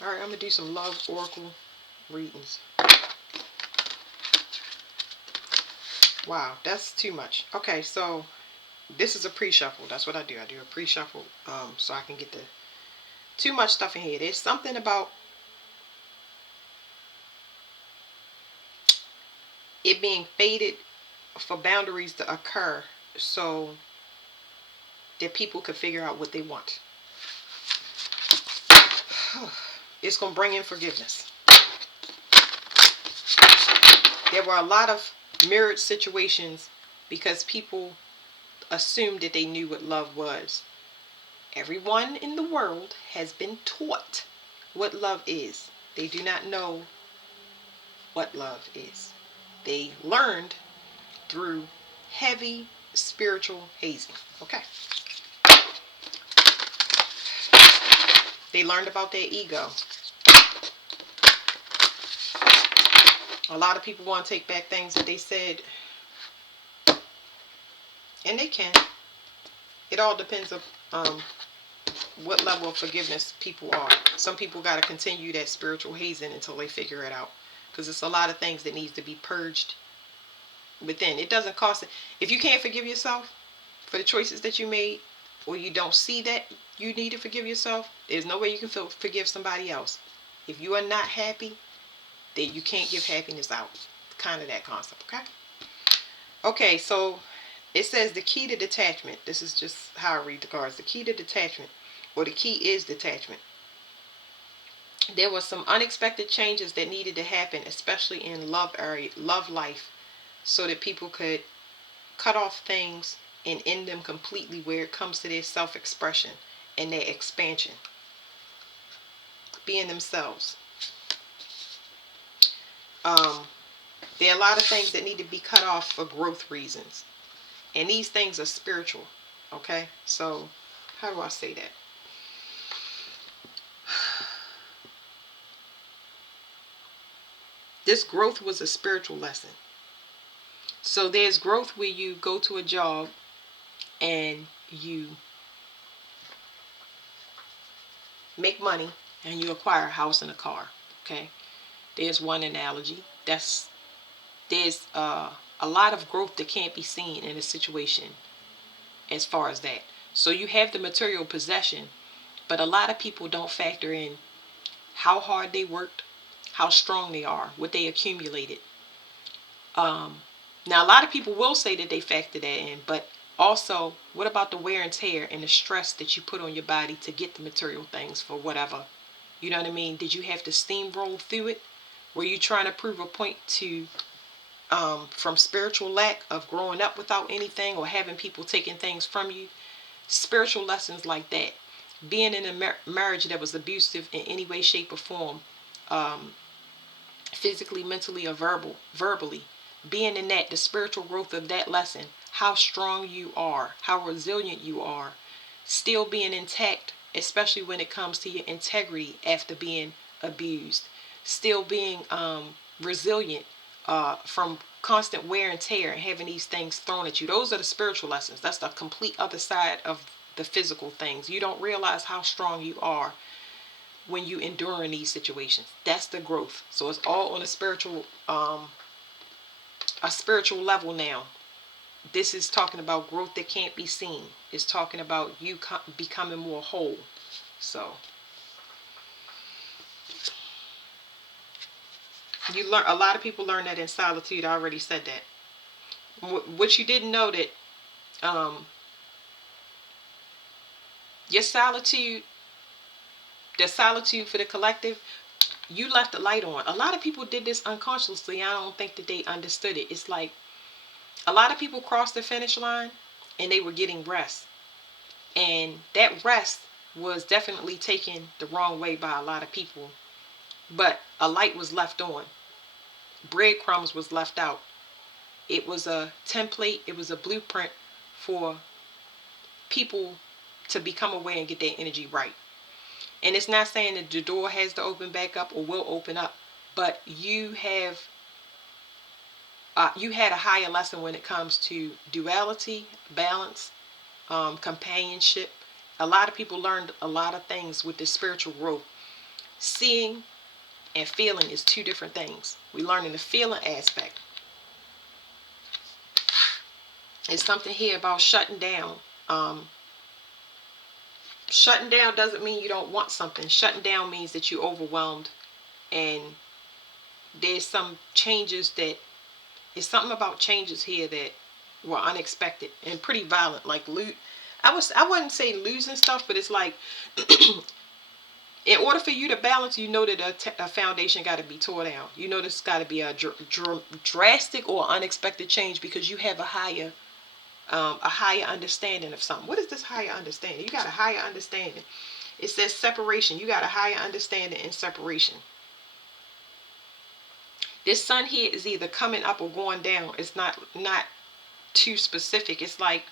All right, I'm going to do some love oracle readings. Wow, that's too much. Okay, so this is a pre-shuffle. That's what I do. I do a pre-shuffle so I can get the too much stuff in here. There's something about it being faded for boundaries to occur so that people could figure out what they want. It's going to bring in forgiveness. There were a lot of mirrored situations because people assumed that they knew what love was. Everyone in the world has been taught what love is. They do not know what love is. They learned through heavy spiritual hazing. Okay. They learned about their ego. A lot of people want to take back things that they said, and they can. It all depends on what level of forgiveness people are. Some people got to continue that spiritual hazing until they figure it out, because it's a lot of things that needs to be purged within. It doesn't cost it. If you can't forgive yourself for the choices that you made, or you don't see that you need to forgive yourself, there's no way you can forgive somebody else. If you are not happy, then you can't give happiness out. Kind of that concept, okay? Okay, so it says the key to detachment. This is just how I read the cards. The key to detachment, or the key is detachment. There were some unexpected changes that needed to happen, especially in love area, love life, so that people could cut off things and end them completely where it comes to their self-expression and their expansion. Being themselves. There are a lot of things that need to be cut off for growth reasons. And these things are spiritual. Okay? So, how do I say that? This growth was a spiritual lesson. So there's growth where you go to a job and you make money and you acquire a house and a car. Okay? There's one analogy. There's a lot of growth that can't be seen in a situation as far as that. So you have the material possession, but a lot of people don't factor in how hard they worked, how strong they are, what they accumulated. Now, a lot of people will say that they factor that in, but also, what about the wear and tear and the stress that you put on your body to get the material things for whatever? You know what I mean? Did you have to steamroll through it? Were you trying to prove a point to from spiritual lack of growing up without anything or having people taking things from you? Spiritual lessons like that. Being in a marriage that was abusive in any way, shape, or form, physically, mentally, or verbally. Being in that, the spiritual growth of that lesson, how strong you are, how resilient you are, still being intact, especially when it comes to your integrity after being abused, still being resilient from constant wear and tear and having these things thrown at you. Those are the spiritual lessons. That's the complete other side of the physical things. You don't realize how strong you are when you endure in these situations. That's the growth. So it's all on a spiritual level now. This is talking about growth that can't be seen. It's talking about you becoming more whole. So you learn. A lot of people learn that in solitude. I already said that. What you didn't know that your solitude, the solitude for the collective, you left the light on. A lot of people did this unconsciously. I don't think that they understood it. It's like a lot of people crossed the finish line and they were getting rest. And that rest was definitely taken the wrong way by a lot of people. But a light was left on. Breadcrumbs was left out. It was a template. It was a blueprint for people to become aware and get their energy right. And it's not saying that the door has to open back up or will open up, but you had a higher lesson when it comes to duality, balance, companionship. A lot of people learned a lot of things with this spiritual growth. Seeing and feeling is two different things. We're learning the feeling aspect. It's something here about shutting down. Shutting down doesn't mean you don't want something. Shutting down means that you're overwhelmed, and there's some changes that, it's something about changes here that were unexpected and pretty violent. Like I wouldn't say losing stuff, but it's like in order for you to balance, you know that a foundation got to be tore down. You know there's got to be a drastic or unexpected change, because you have a higher understanding of something. What is this higher understanding? You got a higher understanding. It says separation. You got a higher understanding in separation. This sun here is either coming up or going down. It's not too specific. It's like,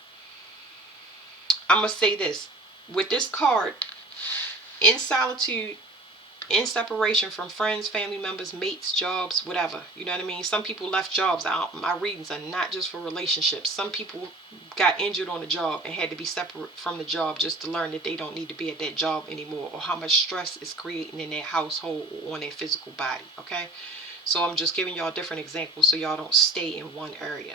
I'm going to say this. With this card, in solitude, in separation from friends, family members, mates, jobs, whatever. You know what I mean? Some people left jobs. My readings are not just for relationships. Some people got injured on a job and had to be separate from the job just to learn that they don't need to be at that job anymore, or how much stress it's creating in their household or on their physical body. Okay? So I'm just giving y'all different examples so y'all don't stay in one area.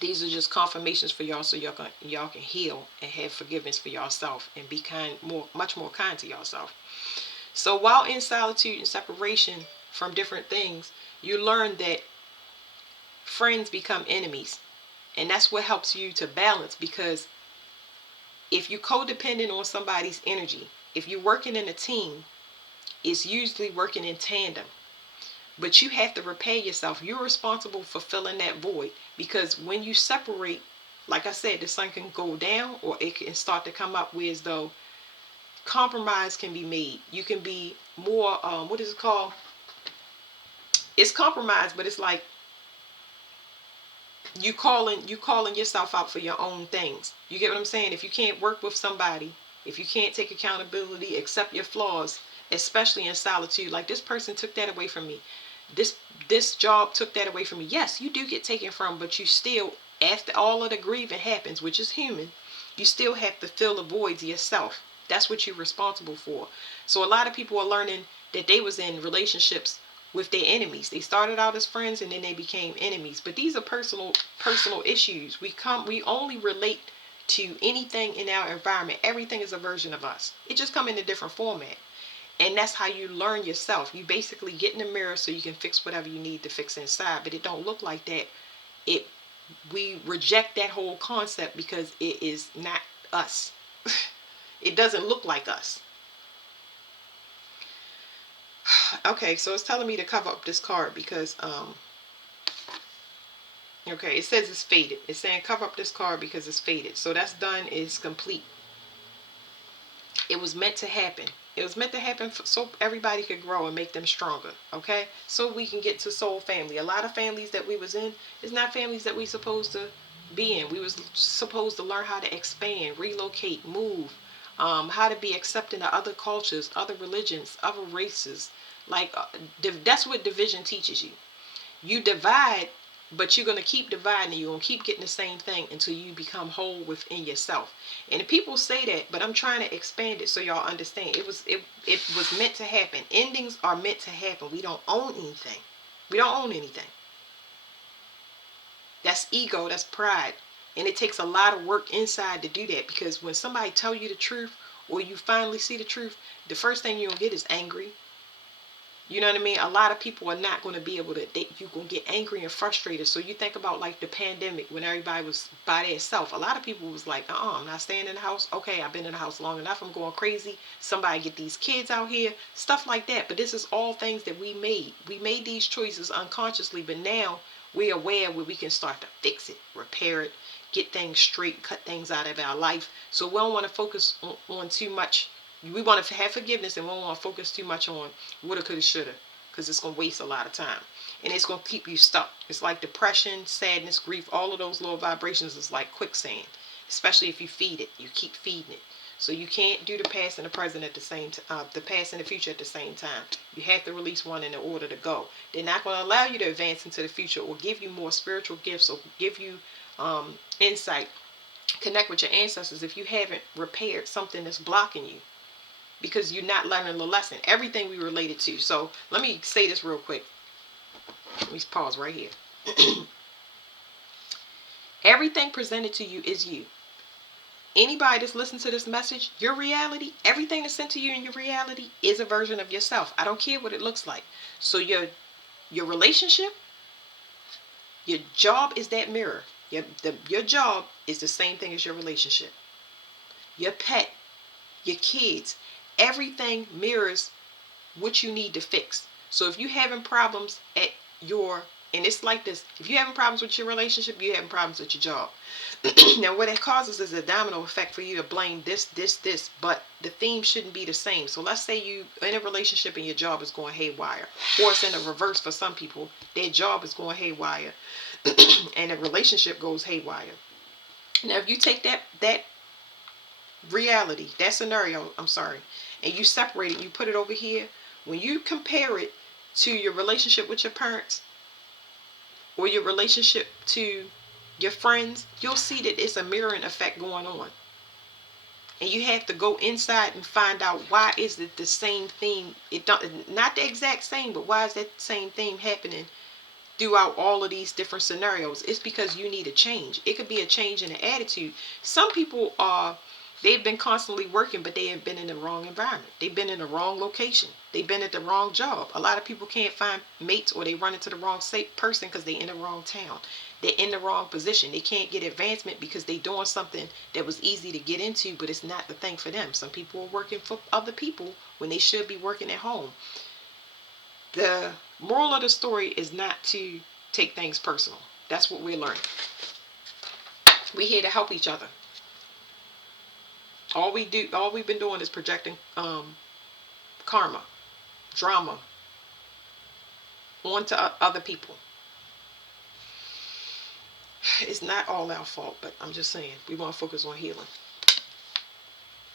These are just confirmations for y'all so y'all can heal and have forgiveness for yourself and be much more kind to yourself. So while in solitude and separation from different things, you learn that friends become enemies. And that's what helps you to balance, because if you're codependent on somebody's energy, if you're working in a team, it's usually working in tandem. But you have to repair yourself. You're responsible for filling that void, because when you separate, like I said, the sun can go down or it can start to come up, whereas though compromise can be made. You can be more, what is it called? It's compromise, but it's like you calling yourself out for your own things. You get what I'm saying? If you can't work with somebody, if you can't take accountability, accept your flaws, especially in solitude, like this person took that away from me. This job took that away from me. Yes, you do get taken from, but you still, after all of the grieving happens, which is human, you still have to fill the voids yourself. That's what you're responsible for. So a lot of people are learning that they was in relationships with their enemies. They started out as friends and then they became enemies. But these are personal issues. We only relate to anything in our environment. Everything is a version of us. It just come in a different format. And that's how you learn yourself. You basically get in the mirror so you can fix whatever you need to fix inside. But it don't look like that. We reject that whole concept because it is not us. It doesn't look like us. Okay, so it's telling me to cover up this card because okay, it says it's faded. It's saying cover up this card because it's faded. So that's done. It's complete. It was meant to happen. It was meant to happen so everybody could grow and make them stronger. Okay, so we can get to soul family. A lot of families that we was in is not families that we supposed to be in. We was supposed to learn how to expand, relocate, move, how to be accepting of other cultures, other religions, other races. Like that's what division teaches you. You divide, but you're going to keep dividing. You're going to keep getting the same thing until you become whole within yourself. And people say that, but I'm trying to expand it so y'all understand. It was meant to happen. Endings are meant to happen. We don't own anything. We don't own anything. That's ego. That's pride. And it takes a lot of work inside to do that, because when somebody tell you the truth or you finally see the truth, the first thing you're going to get is angry. You know what I mean? A lot of people are not going to be able to, you're going to get angry and frustrated. So you think about like the pandemic when everybody was by themselves. A lot of people was like, I'm not staying in the house. Okay, I've been in the house long enough. I'm going crazy. Somebody get these kids out here. Stuff like that. But this is all things that we made. We made these choices unconsciously. But now we're aware where we can start to fix it, repair it, get things straight, cut things out of our life. So we don't want to focus on too much. We want to have forgiveness and we don't want to focus too much on woulda, coulda, shoulda, because it's going to waste a lot of time. And it's going to keep you stuck. It's like depression, sadness, grief, all of those low vibrations is like quicksand, especially if you feed it. You keep feeding it. So you can't do the past and the present at the same time, the past and the future at the same time. You have to release one in order to go. They're not going to allow you to advance into the future or give you more spiritual gifts or give you insight. Connect with your ancestors if you haven't repaired something that's blocking you. because you're not learning the lesson. Everything we related to. So let me say this real quick. Let me pause right here. Everything presented to you is you. Anybody that's listening to this message, your reality, everything that's sent to you in your reality is a version of yourself. I don't care what it looks like. So your relationship, your job is that mirror. Your job is the same thing as your relationship. Your pet, your kids, everything mirrors what you need to fix. So if you're having problems at your, and it's like this, if you're having problems with your relationship, you're having problems with your job. Now what it causes is a domino effect for you to blame this, but the theme shouldn't be the same. So let's say you in a relationship and your job is going haywire, or it's in the reverse for some people. Their job is going haywire and the relationship goes haywire. Now if you take that reality, that scenario, and you separate it, you put it over here, when you compare it to your relationship with your parents or your relationship to your friends, you'll see that it's a mirroring effect going on. And you have to go inside and find out, why is it the same theme? It don't, not the exact same, but why is that same theme happening throughout all of these different scenarios? It's because you need a change. It could be a change in the attitude. Some people are, they've been constantly working, but they have been in the wrong environment. They've been in the wrong location. They've been at the wrong job. A lot of people can't find mates, or they run into the wrong person because they're in the wrong town. They're in the wrong position. They can't get advancement because they're doing something that was easy to get into, but it's not the thing for them. Some people are working for other people when they should be working at home. The moral of the story is not to take things personal. That's what we're learning. We're here to help each other. All we've been doing is projecting karma, drama onto other people. It's not all our fault, but I'm just saying, we want to focus on healing.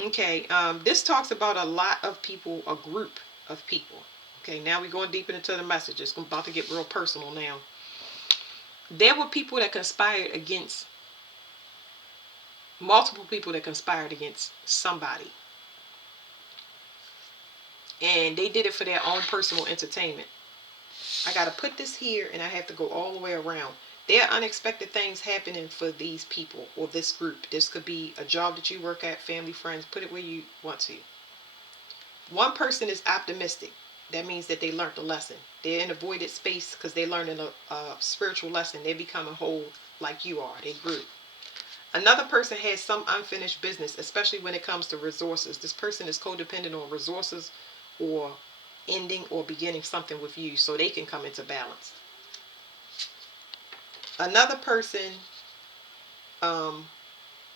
Okay, this talks about a lot of people, a group of people. Okay, now we're going deeper into the message. It's about to get real personal now. There were people that conspired against, multiple people that conspired against somebody. And they did it for their own personal entertainment. I got to put this here, and I have to go all the way around. There are unexpected things happening for these people or this group. This could be a job that you work at, family, friends. Put it where you want to. One person is optimistic. That means that they learned a lesson. They're in a voided space because they learned a spiritual lesson. They become a whole like you are. They grew. Another person has some unfinished business, especially when it comes to resources. This person is codependent on resources, or ending or beginning something with you so they can come into balance. Another person,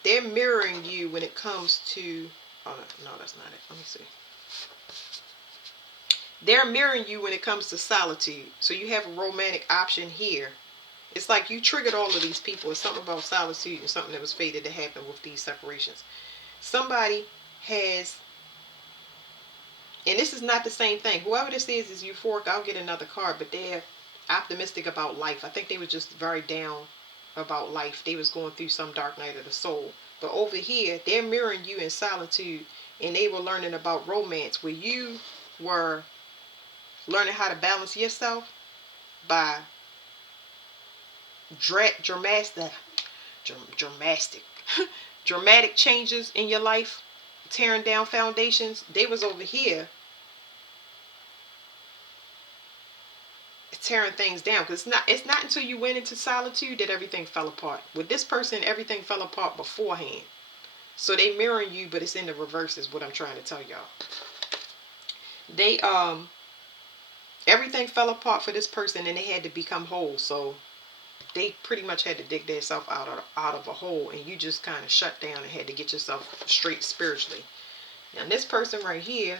they're mirroring you when it comes to, oh no, that's not it. Let me see. They're mirroring you when it comes to solitude. So you have a romantic option here. It's like you triggered all of these people. It's something about solitude and something that was fated to happen with these separations. Somebody has, and this is not the same thing. Whoever this is euphoric. I'll get another card, but they're optimistic about life. I think they were just very down about life. They was going through some dark night of the soul. But over here, they're mirroring you in solitude, and they were learning about romance, where you were learning how to balance yourself by dramatic changes in your life, tearing down foundations. They was over here tearing things down, because it's not until you went into solitude that everything fell apart. With this person, everything fell apart beforehand. So they mirroring you, but it's in the reverse is what I'm trying to tell y'all. They everything fell apart for this person, and they had to become whole. So they pretty much had to dig themselves out of a hole, and you just kind of shut down and had to get yourself straight spiritually. Now this person right here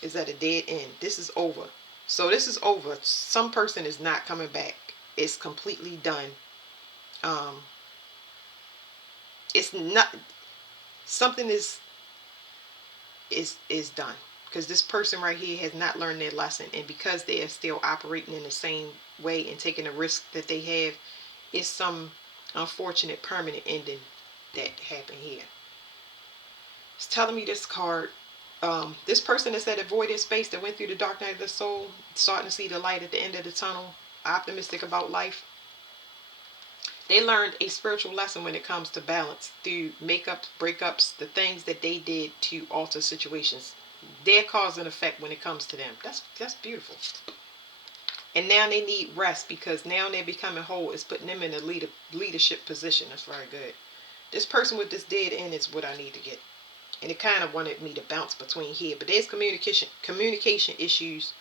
is at a dead end. This is over. So this is over. Some person is not coming back. It's completely done. It's not, something is done, because this person right here has not learned their lesson, and because they are still operating in the same way and taking a risk that they have, it's some unfortunate permanent ending that happened here. It's telling me this card, This person that's at a voided space that went through the dark night of the soul, starting to see the light at the end of the tunnel, optimistic about life. They learned a spiritual lesson when it comes to balance through makeups, breakups, the things that they did to alter situations. Their cause and effect when it comes to them. That's beautiful. And now they need rest because now they're becoming whole. It's putting them in a leadership position. That's very good. This person with this dead end is what I need to get. And it kind of wanted me to bounce between here. But there's communication issues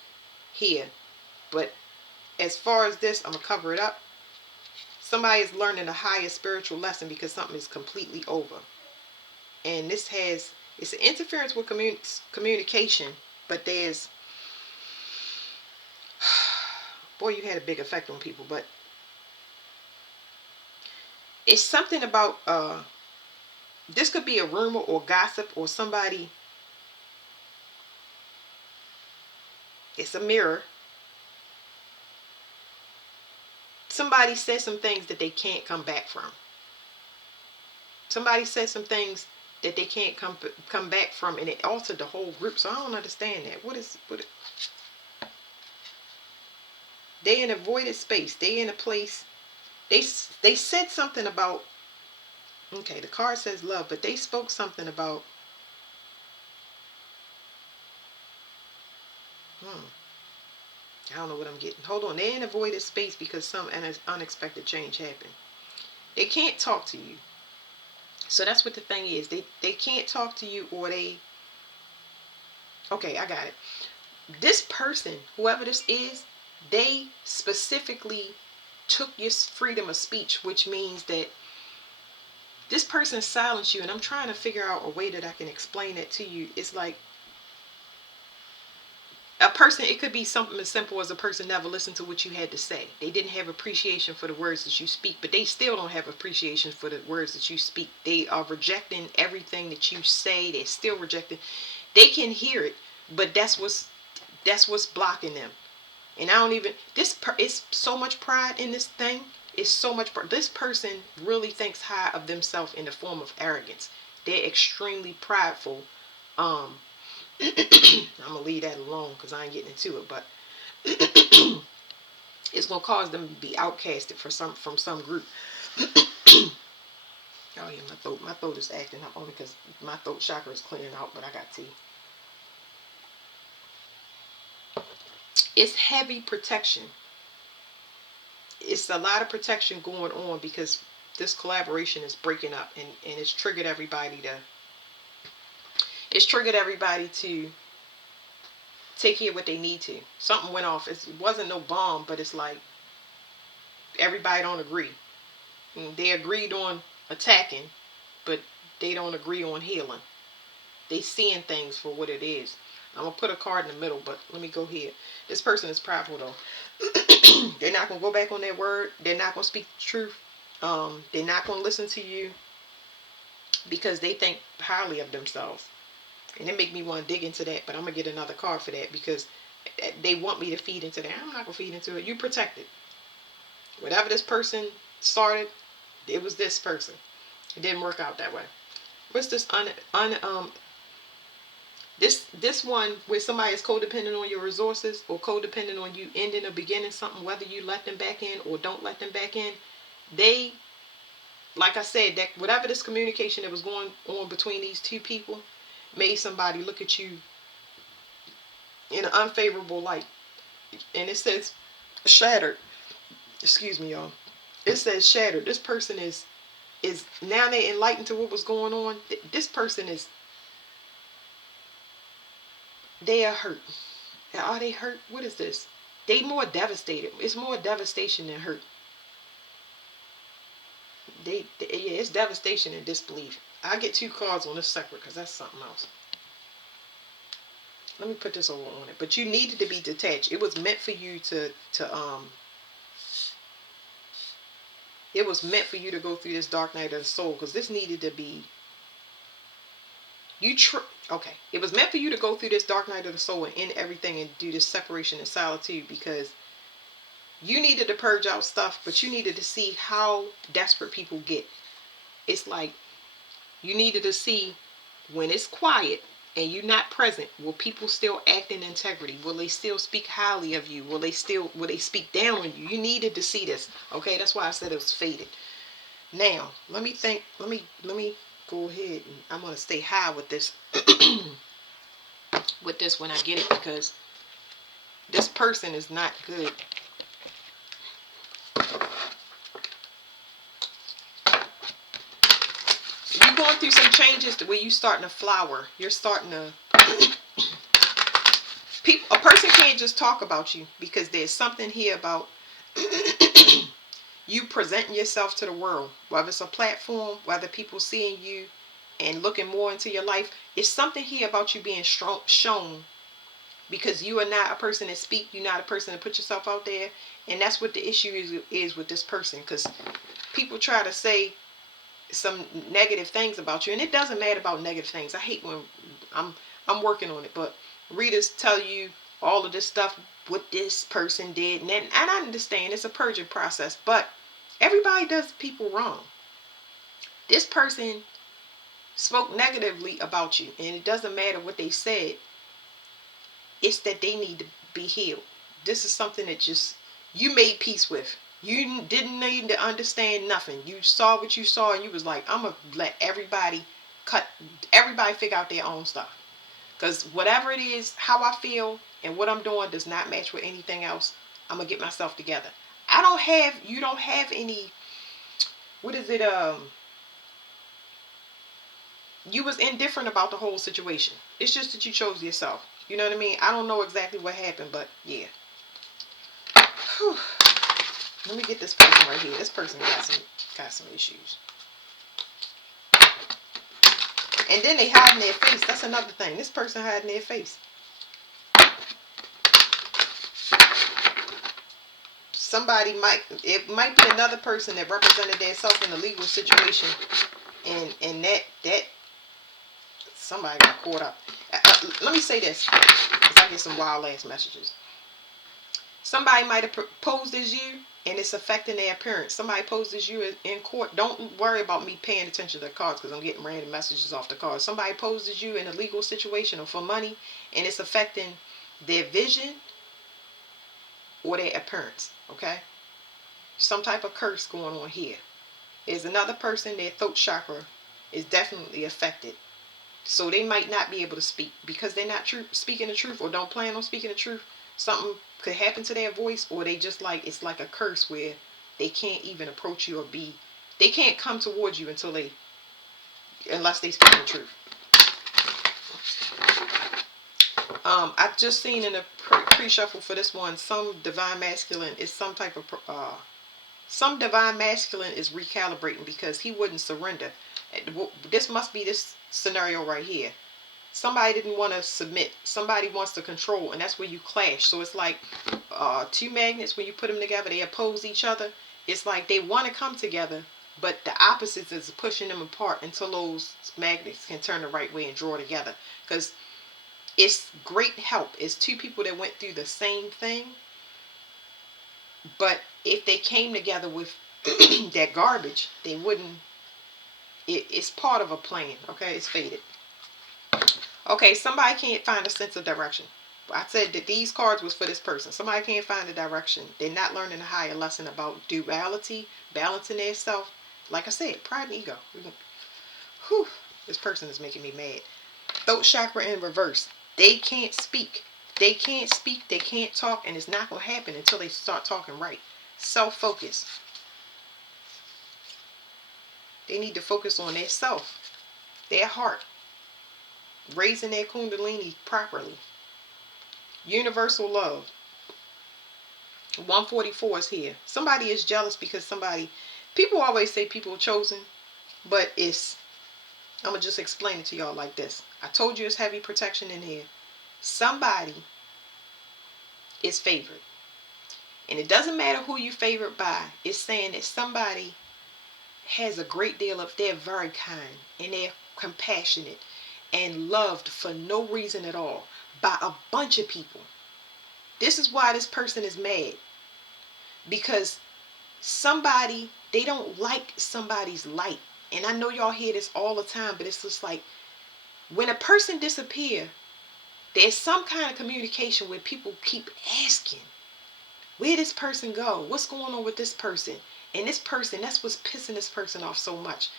here. But as far as this, I'm going to cover it up. Somebody is learning a higher spiritual lesson because something is completely over. And it's an interference with communication. But there's, boy, you had a big effect on people. But it's something about, this could be a rumor or gossip or somebody. It's a mirror. Somebody said some things that they can't come back from. Somebody said some things that they can't come back from, and it altered the whole group. So I don't understand that. What? They in a voided space. They in a place. They said something about. Okay, the card says love, but they spoke something about. I don't know what I'm getting. Hold on. They're in a voided space because some unexpected change happened. They can't talk to you. So that's what the thing is. They can't talk to you, or they. Okay, I got it. This person, whoever this is, they specifically took your freedom of speech, which means that this person silenced you. And I'm trying to figure out a way that I can explain it to you. It's like a person, it could be something as simple as a person never listened to what you had to say. They didn't have appreciation for the words that you speak, but they still don't have appreciation for the words that you speak. They are rejecting everything that you say. They're still rejecting. They can hear it, but that's what's blocking them. And I don't even, it's so much pride in this thing. It's so much, this person really thinks high of themselves in the form of arrogance. They're extremely prideful. I'm going to leave that alone because I ain't getting into it, but it's going to cause them to be outcasted from some group. Oh yeah, my throat is acting up only because my throat chakra is clearing out, but I got tea. It's heavy protection. It's a lot of protection going on because this collaboration is breaking up, and it's triggered everybody to take care of what they need to. Something went off. It wasn't no bomb, but it's like everybody don't agree. They agreed on attacking, but they don't agree on healing. They seeing things for what it is. I'm going to put a card in the middle, but let me go here. This person is prideful, though. They're not going to go back on their word. They're not going to speak the truth. They're not going to listen to you because they think highly of themselves. And it make me want to dig into that, but I'm going to get another card for that because they want me to feed into that. I'm not going to feed into it. You protect it. Whatever this person started, it was this person. It didn't work out that way. What's this this one where somebody is codependent on your resources or codependent on you ending or beginning something, whether you let them back in or don't let them back in, they, like I said, that whatever this communication that was going on between these two people made somebody look at you in an unfavorable light. And it says shattered. Excuse me, y'all. It says shattered. This person is now they enlightened to what was going on. This person is, they are hurt. Are they hurt? What is this? They more devastated. It's more devastation than hurt. Yeah, it's devastation and disbelief. I get 2 cards on this separate because that's something else. Let me put this over on it. But you needed to be detached. It was meant for you it was meant for you to go through this dark night of the soul, because this needed to be okay. It was meant for you to go through this dark night of the soul and end everything and do this separation and solitude, because you needed to purge out stuff, but you needed to see how desperate people get. It's like you needed to see when it's quiet and you're not present, will people still act in integrity? Will they still speak highly of you? Will they speak down on you? You needed to see this. Okay, that's why I said it was faded. Now, let me think. Let me go ahead, and I'm gonna stay high with this with this when I get it, because this person is not good. You're going through some changes where you're starting to flower. You're starting to a person can't just talk about you, because there's something here about you presenting yourself to the world, whether it's a platform, whether people seeing you and looking more into your life. It's something here about you being shown, because you are not a person that speak. You're not a person to put yourself out there, and that's what the issue is with this person, because people try to say some negative things about you, and it doesn't matter about negative things. I hate when I'm working on it, but readers tell you all of this stuff, what this person did, and I understand it's a purging process, but everybody does people wrong. This person spoke negatively about you, and it doesn't matter what they said. It's that they need to be healed. This is something that just you made peace with. You didn't need to understand nothing. You saw what you saw, and you was like, I'm gonna let everybody figure out their own stuff. Because whatever it is, how I feel and what I'm doing does not match with anything else. I'm gonna get myself together. You don't have any, what is it, you was indifferent about the whole situation. It's just that you chose yourself. You know what I mean? I don't know exactly what happened, but yeah. Whew. Let me get this person right here. This person got some issues. And then they hide in their face. That's another thing. This person hiding their face. It might be another person that represented themselves in a legal situation, and that somebody got caught up. Let me say this, because I get some wild ass messages. Somebody might have posed as you, and it's affecting their appearance. Somebody posed as you in court. Don't worry about me paying attention to the cards, because I'm getting random messages off the cards. Somebody posed as you in a legal situation or for money, and it's affecting their vision or their appearance. Okay? Some type of curse going on here. There's another person, their throat chakra is definitely affected. So they might not be able to speak because they're not speaking the truth, or don't plan on speaking the truth. Something could happen to their voice, or they just it's like a curse where they can't even approach you, or they can't come towards you unless they speak the truth. I've just seen in the pre-shuffle for this one, some divine masculine is some type of some divine masculine is recalibrating because he wouldn't surrender. This must be this scenario right here. Somebody didn't want to submit. Somebody wants to control, and that's where you clash. So it's like two magnets, when you put them together, they oppose each other. It's like they want to come together, but the opposites is pushing them apart until those magnets can turn the right way and draw together. Because it's great help. It's two people that went through the same thing, but if they came together with that garbage, they wouldn't. It's part of a plan. Okay, it's faded. Okay, somebody can't find a sense of direction. I said that these cards was for this person. Somebody can't find a direction. They're not learning a higher lesson about duality, balancing their self. Like I said, pride and ego. Whew, this person is making me mad. Throat chakra in reverse. They can't speak. They can't speak. They can't talk, and it's not going to happen until they start talking right. Self-focus. They need to focus on their self, their heart, raising their kundalini properly. Universal love. 144 is here. Somebody is jealous because people always say people are chosen, but I'm going to just explain it to y'all like this. I told you it's heavy protection in here. Somebody is favored. And it doesn't matter who you favored by. It's saying that somebody has a great deal of, they're very kind and they're compassionate and loved for no reason at all by a bunch of people. This is why this person is mad. Because they don't like somebody's light. And I know y'all hear this all the time, but it's just like, When a person disappears, there's some kind of communication where people keep asking, where this person go? What's going on with this person? And this person, that's what's pissing this person off so much.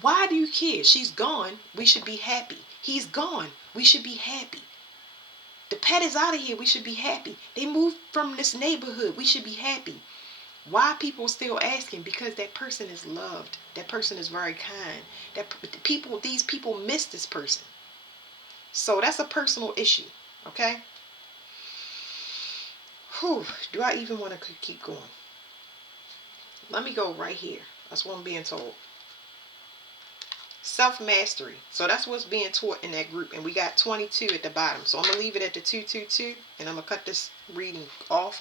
Why do you care? She's gone. We should be happy. He's gone. We should be happy. The pet is out of here. We should be happy. They moved from this neighborhood. We should be happy. Why people still asking? Because that person is loved. That person is very kind. These people miss this person. So that's a personal issue. Okay? Whew, do I even want to keep going? Let me go right here. That's what I'm being told. Self-mastery. So that's what's being taught in that group. And we got 22 at the bottom. So I'm going to leave it at the 222. And I'm going to cut this reading off.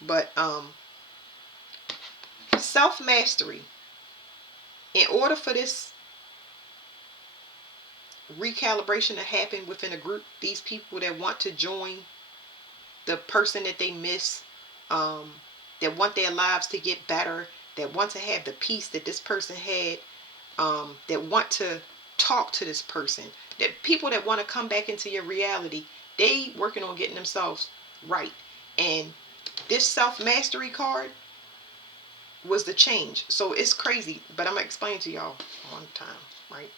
But self-mastery. In order for this recalibration to happen within a group, these people that want to join the person that they miss, that want their lives to get better, that want to have the peace that this person had, that want to talk to this person, that people that want to come back into your reality, they working on getting themselves right. And this self-mastery card was the change. So it's crazy, but I'm going to explain to y'all one time, right?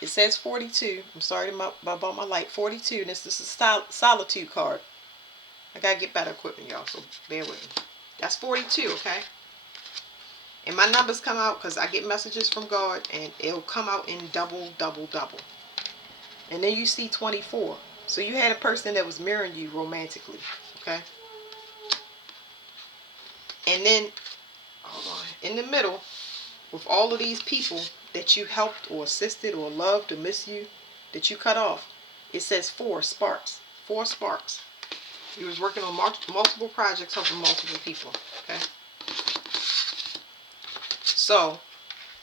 It says 42. I'm sorry about my light. 42, and this is a solitude card. I got to get better equipment, y'all, so bear with me. That's 42, okay? And my numbers come out because I get messages from God, and it'll come out in double, double, double. And then you see 24. So you had a person that was mirroring you romantically, okay? And then, hold on, in the middle, with all of these people that you helped or assisted or loved or miss you, that you cut off, it says 4 sparks. 4 sparks. You was working on multiple projects, helping multiple people, okay? So,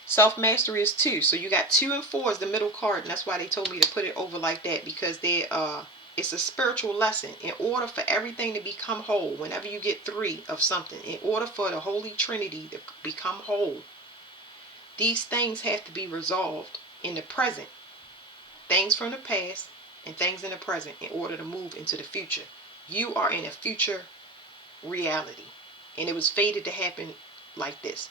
self-mastery is 2. So you got 2 and 4 is the middle card, and that's why they told me to put it over like that, because it's a spiritual lesson. In order for everything to become whole, whenever you get 3 of something, in order for the Holy Trinity to become whole, these things have to be resolved in the present. Things from the past and things in the present in order to move into the future. You are in a future reality. And it was fated to happen like this.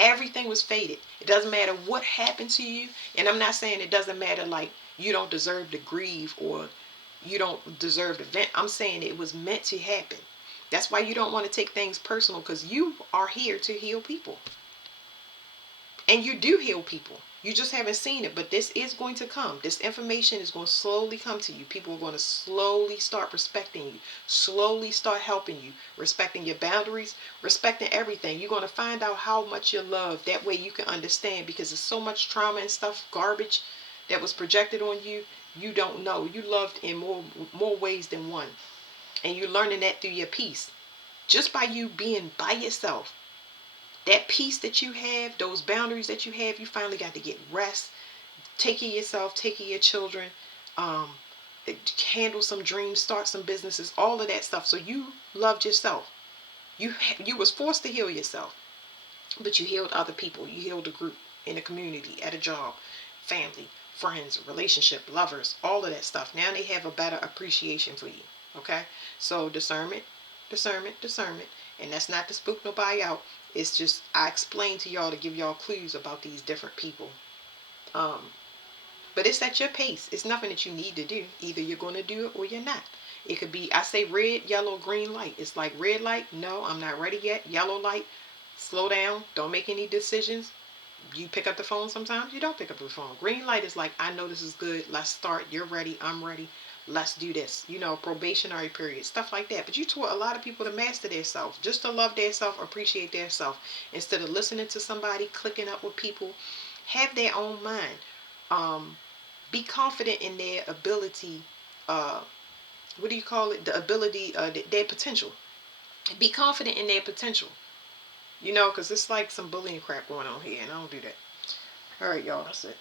Everything was fated. It doesn't matter what happened to you. And I'm not saying it doesn't matter like you don't deserve to grieve or you don't deserve to vent. I'm saying it was meant to happen. That's why you don't want to take things personal, because you are here to heal people. And you do heal people. You just haven't seen it. But this is going to come. This information is going to slowly come to you. People are going to slowly start respecting you. Slowly start helping you. Respecting your boundaries. Respecting everything. You're going to find out how much you're loved. That way you can understand. Because there's so much trauma and stuff, garbage, that was projected on you. You don't know. You loved in more ways than one. And you're learning that through your peace. Just by you being by yourself. That peace that you have, those boundaries that you have, you finally got to get rest. Take care of yourself, take care of your children, handle some dreams, start some businesses, all of that stuff. So you loved yourself. You was forced to heal yourself, but you healed other people. You healed a group, in a community, at a job, family, friends, relationship, lovers, all of that stuff. Now they have a better appreciation for you. Okay? So discernment, discernment, discernment. And that's not to spook nobody out. It's just, I explained to y'all to give y'all clues about these different people. But it's at your pace. It's nothing that you need to do. Either you're going to do it or you're not. It could be, I say red, yellow, green light. It's like red light, no, I'm not ready yet. Yellow light, slow down. Don't make any decisions. You pick up the phone sometimes. You don't pick up the phone. Green light is like, I know this is good. Let's start. You're ready. I'm ready. Let's do this. You know, probationary period, stuff like that. But you taught a lot of people to master their self, just to love their self, appreciate their self, instead of listening to somebody, clicking up with people. Have their own mind. Be confident in their ability. What do you call it? The ability, their potential. Be confident in their potential. You know, because it's like some bullying crap going on here, and I don't do that. All right, y'all. That's it.